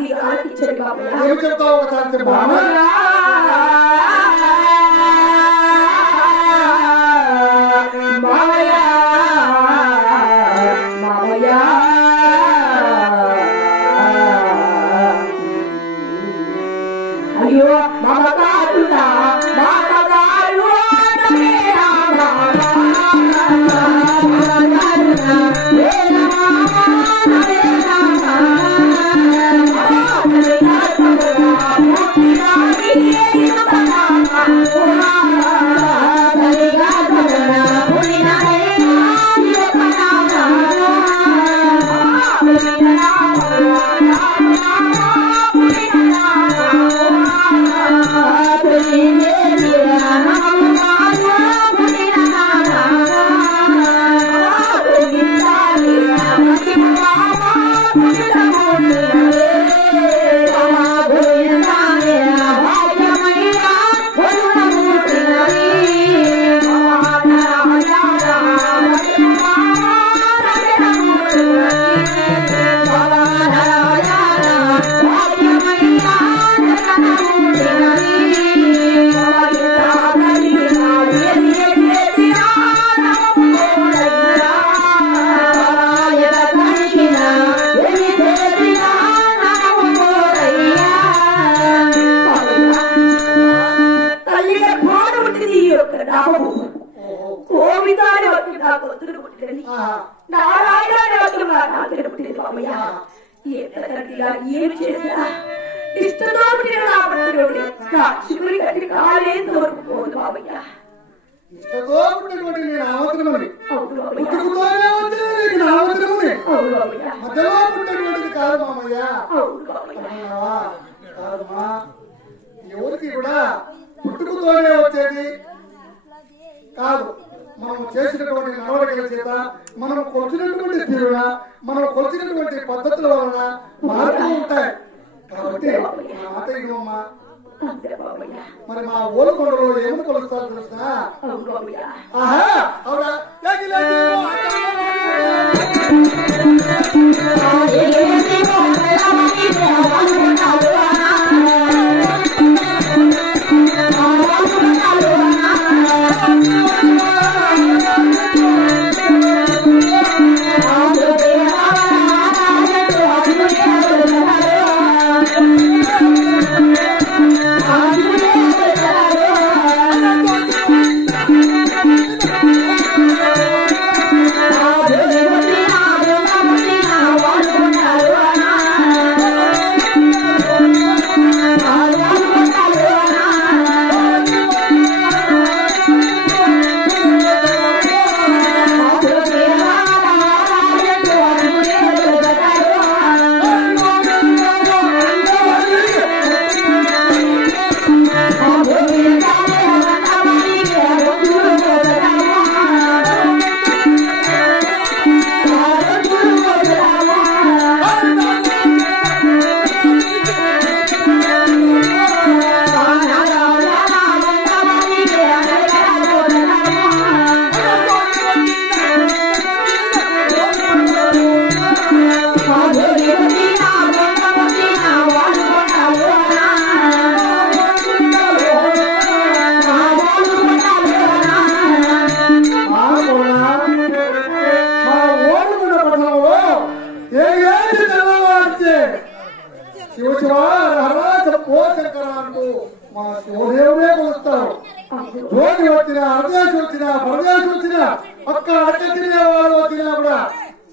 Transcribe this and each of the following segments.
అది ఆలకించండి బాబయ్య. ఏం చెప్తావు ఒకసారి చెప్పు. అయ్యో మమకారుడా మామగారు ఏమి చేసినా ఇష్టతో పుట్టిన నా పుట్టినోడి నా చివరి గట్టి కాలేంత వరకు పోదు బాబయ్య. ఇష్టతో పుట్టినటువంటి నేను ఆవత్రమని పుట్టుకుతోనే వచ్చింది నీకు నా ఆవత్రమని మధ్యలో పుట్టినటువంటిది కాదు మామయ్య. కాదమ్మా, ఎవరికి కూడా పుట్టుకుతోనే వచ్చేది కాదు. మనం చేసినటువంటి నడవడికల చేత, మనం కొలిచినటువంటి తీరున, మనం కొలిచినటువంటి పద్ధతుల వలన మార్పులు ఉంటాయి. కాబట్టి నా మాట ఇవ్వమ్మా. మరి మా ఓలకొండలో ఏమని కొలుస్తారు తెలుసా? ఆహా అవునా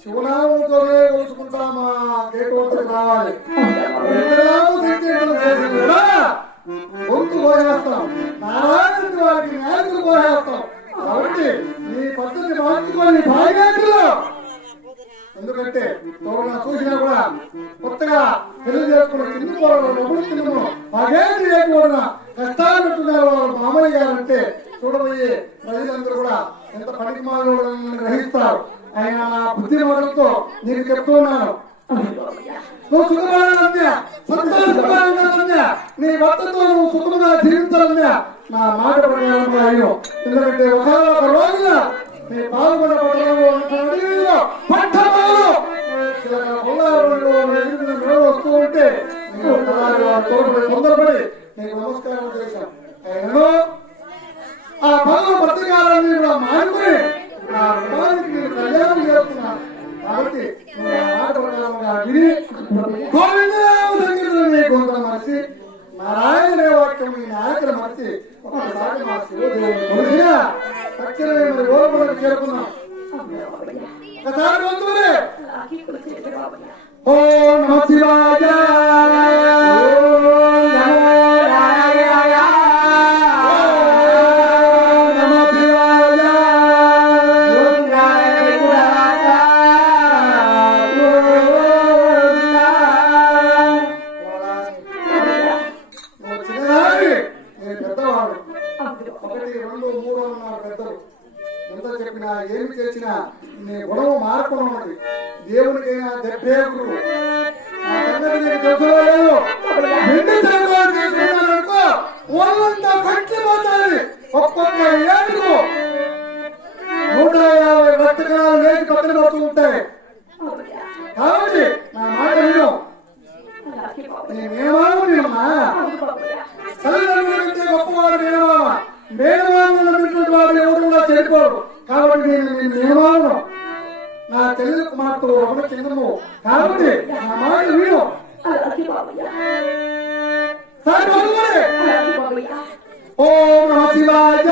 శివనామంతోనే కొలుసుకుంటామా గేటు వద్దకు రావాలి. గొంతు పోయేస్తాం, నారాయణ వారికి నాయకులు పోయేస్తాం. కాబట్టి నీ పద్ధతి మార్చుకొని భాగ్యాకులు. ఎందుకంటే చూసినా కూడా కొత్తగా పెళ్లి చేసుకున్న చిన్న పోరాడు తిన్నాము మాకేంటి లేకపోయినా కష్టాలు పెట్టుకున్నారు వాళ్ళు మామయ్య గారు అంటే చూడబోయే ప్రజలందరూ కూడా ఎంత పనికిమాలను గ్రహిస్తారు. ఆయన బుద్ధి మాటలతో నీకు చెప్తున్నాను. నువ్వు సుఖపడాలన్నా సంతోషపడాలన్నా నీ భర్తతో నువ్వు సుఖంగా జీవించాలన్నా నా మాట ప్రకారం. ఎందుకంటే ఒక రోజున నీ పాల్గొన్న పట్టణంలో పట్టణంలో వస్తూ ఉంటే తొందరపడి నీకు నమస్కారం చేశాం. అయినను ఆ పనుల పత్రికాలన్నీ కూడా మానుకుని నా కుమారుడికి నేను కళ్యాణం చేస్తున్నాను. కాబట్టి నువ్వు ఆ మాట ప్రకారంగా విని గోవిందరామని కొంత మనిషి నారాయణ వాక్యం ఈ నాయకులు మరిచి ఒకసారి మా శివదేవుని కొలిసినా తక్షణమే మరి గోపులకు చేరుకున్నాం. ఒకసారి బంధువులే ఓం నమః శివాయ ఏమి చేసినా నీ గుణము మార్పులు ఉన్నది. దేవునికైనా దెబ్బే గురువు. నా తండ్రి నీకు తెలుసుకోలేదు. నిండి తెలుగు తీసుకున్నారనుకో వాళ్ళంతా పట్టిపోతాయి. ఒక్కొక్క ఏడుకు 150 రక్తకణాలు లేచి పక్కన పడుతూ ఉంటాయి. కాబట్టి నా మాట విను. నీ మేమాను నేనమ్మా. తల్లిదండ్రులంటే గొప్పవాడు మేనమామ. మేనమామను నమ్మినటువంటి వాడు ఎవరు కూడా చెడిపోడు. కాబట్టి నేను నియమాలను నా తెలుగు మాటలు ఒకటి చిన్నము. కాబట్టి నా మాట విను. ఓం నమః శివాయ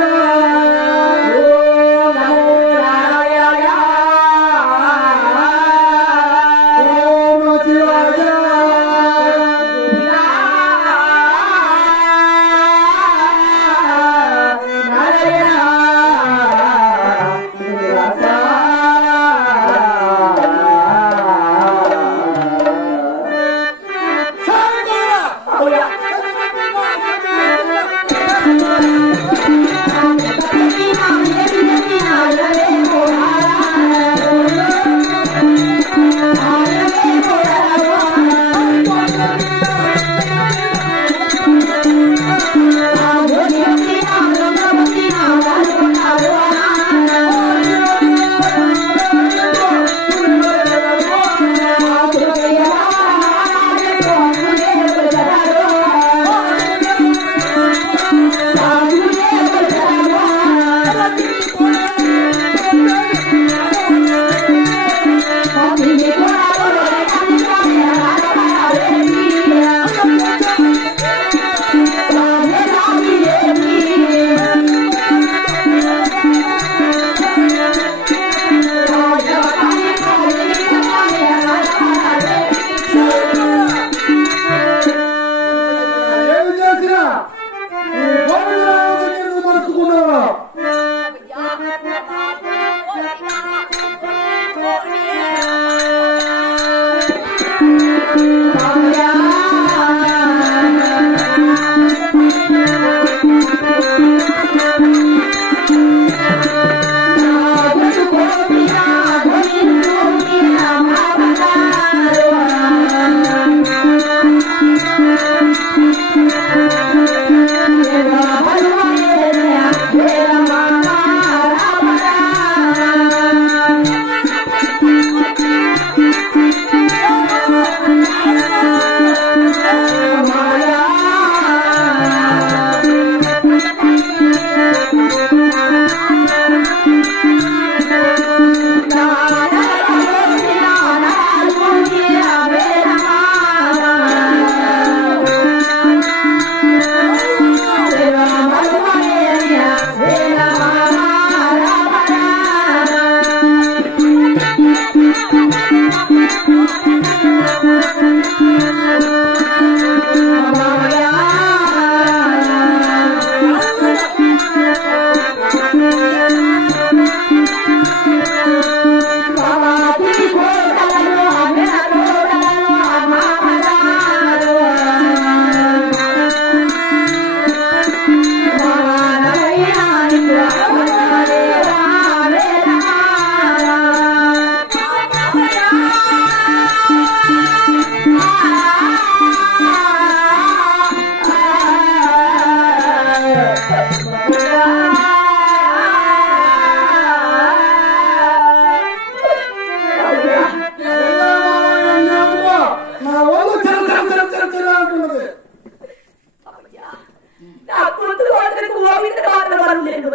గోవిందుడు మాత్రం మనం లేదు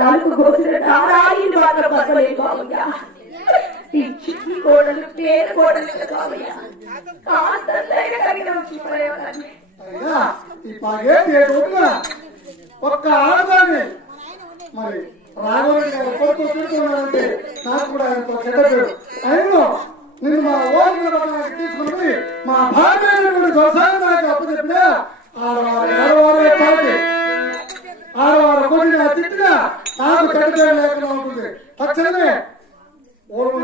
నాలుగు కోసిన నారాయణుడు మాత్రం పర్వాలేదు బాబయ్యా. ఈ చిన్ని కోడలు పేరు కోడలు బాబయ్యా కాంతైనా కలిగిన వచ్చిపోయేవాళ్ళని అయినా ఈ 10 రోజులుగా ఒక్క ఆడదాన్ని మరి రాఘవరెడ్డి గారు కొడుకు తిరుగుతున్నారంటే నాకు కూడా ఎంతో చెడ్డ పేరు. అయినా నిన్ను మా ఓటు తీసుకుని మా భార్య వ్యవసాయం నాకు అప్పచెప్పినా ఆడవారు చాటి ఆడవారు కొన్ని తిట్టినా నాకు చెడ్డ పేరు లేకుండా ఉంటుంది. తక్షణమే ఓటు